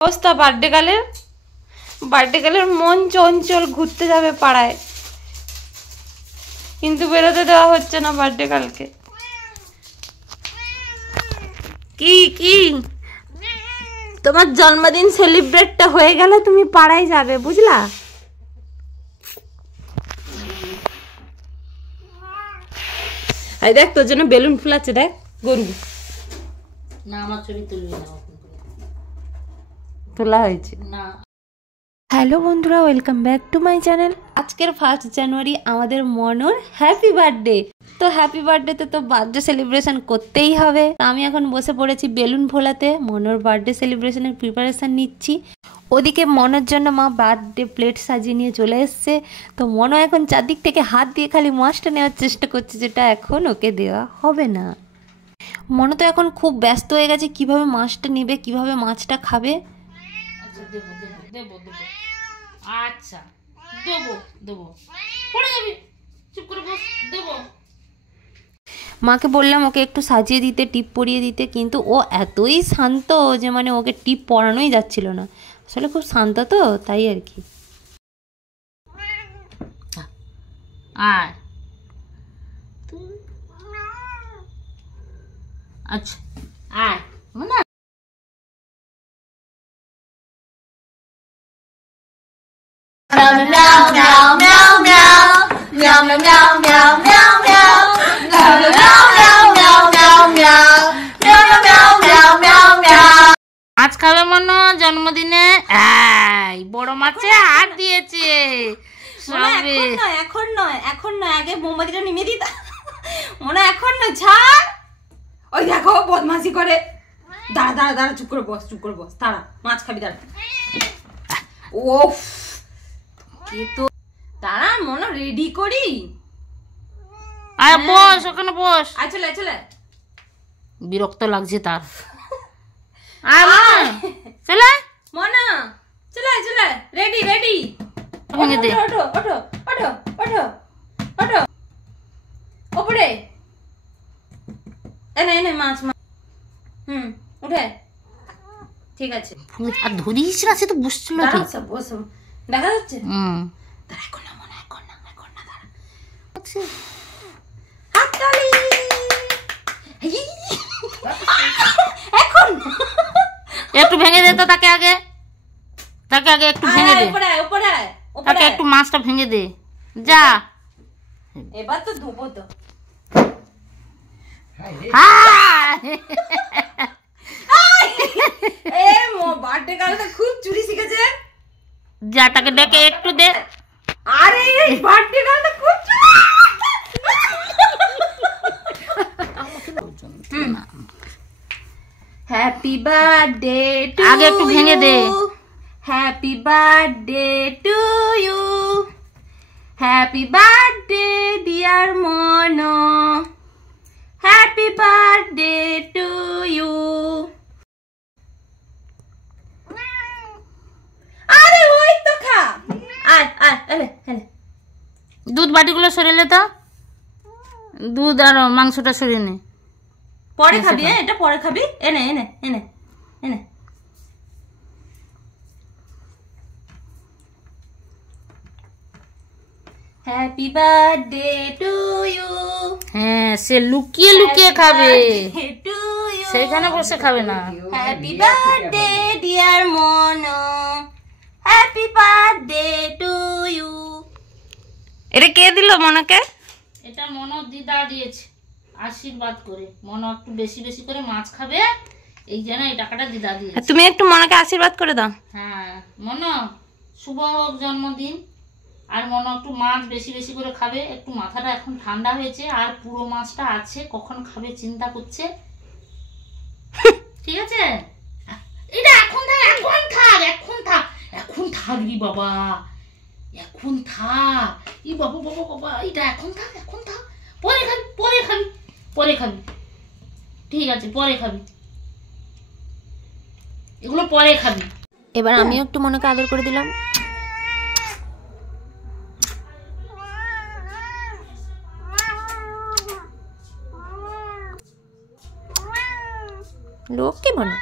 অবস্থা বার্থডে গালের মন চঞ্চল, ঘুরতে যাবে পাড়ায়, কিন্তু বেরোতে দেওয়া হচ্ছে না বার্থডে গালকে। কি কি তোমার জন্মদিন সেলিব্রেটটা হয়ে গেলে তুমি পাড়ায় যাবে, বুঝলা? এই দেখ তোর জন্য বেলুন ফুলাচ্ছে, দেখ গরু না, আমার ছবি তুলবি না, তোলা হয়েছে না। হ্যালো বন্ধুরা, welcome back to my channel. আজকের 1 জানুয়ারি আমাদের মনোর হ্যাপি বার্থডে। তো হ্যাপি বার্থডেতে তো বার্থডে সেলিব্রেশন করতেই হবে। আমি এখন বসে পড়েছি বেলুন ফোলাতে, মনোর বার্থডে সেলিব্রেশনের প্রিপারেশন নিচ্ছি। ওদিকে মনোর জন্য মা বার্থডে প্লেট সাজিয়ে নিয়ে চলে এসছে। তো মনো এখন চারদিক থেকে হাত দিয়ে খালি মাছটা নেওয়ার চেষ্টা করছে, যেটা এখন ওকে দেওয়া হবে না। মনো তো এখন খুব ব্যস্ত হয়ে গেছে, কিভাবে মাছটা নেবে, কিভাবে মাছটা খাবে। আচ্ছা দেবো দেবো, পড়ে যাবি, চুপ করে বস, দেবো। মাকে বললাম ওকে একটু সাজিয়ে দিতে, টিপ পরিয়ে দিতে, কিন্তু ও এতই শান্ত যে মানে ওকে টিপ পরানোই যাচ্ছিল না। আসলে খুব শান্ত তো, তাই আর কি। আয়, আচ্ছা আয় না। মাছ খাবে মনে জন্মদিনে, বড় মাছে হাত দিয়েছে। এখন নয়, আগে মোমবাতিটা নিমে দিতা। মনে এখন না, ছাড়। ওই দেখো বদমাশি করে। দাঁড়া চুপ করে বস তারা মাছ খাবি, দাঁড়া। ওফ, কে তো দাঁড়া, মনে রেডি করি। আয় বস, ওখানে বস। আয় চলে। বিরক্ত লাগছে তার। আয় চলে মনা, চলে রেডি। ভেঙে দে। ওঠো ওপরে। এনে মাছ। উঠে, ঠিক আছে। আর ধরিস না, সে তো বুঝছিল। বস, দেখা যাচ্ছে। দাঁড়া, এখন না মনে, এখন না দাঁড়া। হাততালি। এখন একটু ভেঙে দে তো, তাকে আগে একটু ভেঙে দে। উপরে তাকে একটু মাছটা ভেঙে দে, যা। এবার তো ধুবো তো। বার্থডে গার্লটা খুব চুরি শিখেছে। যা, তাকে ডেকে একটু দে। আরে বার্থডে গার্লটা খুব হ্যাপি বার্থডে টু আগে একটু ভেঙে দে। Happy birthday to you, happy birthday dear Mono, happy birthday to you. আরে ওই তো খা। আয় দুধ বাটিগুলো সরিয়ে তো, দুধ আর মাংসটা সরিয়ে নে। পরে খাবি, এটা পরে খাবি। এনে হ্যাপি বার্থডে টু ইউ। হ্যাঁ, সে লুকিয়ে খাবে, সেখানে বসে খাবে না। Happy birthday dear Mono, happy birthday to you. এটা কে দিল মনোকে? এটা মনো দিদা দিয়েছে আশীর্বাদ করে। মনো একটু বেশি বেশি করে মাছ খাবে, এই জন্য এই টাকাটা দিদা দিয়েছে। তুমি একটু মনোকে আশীর্বাদ করে দাও। হ্যাঁ মনো, শুভ হোক জন্মদিন। আর মনো একটু মাছ বেশি বেশি করে খাবে। একটু মাথাটা এখন ঠান্ডা হয়েছে, আর পুরো মাছটা আছে, কখন খাবে চিন্তা করছে। ঠিক আছে, এটা এখন থাকবি বাবা, এখন থাক। ই বাবা, এটা এখন থাক, পরে খাবি। ঠিক আছে, পরে খাবি, এগুলো পরে খাবি। এবার আমিও একটু মনোকে আদর করে দিলাম। লোক কি মনে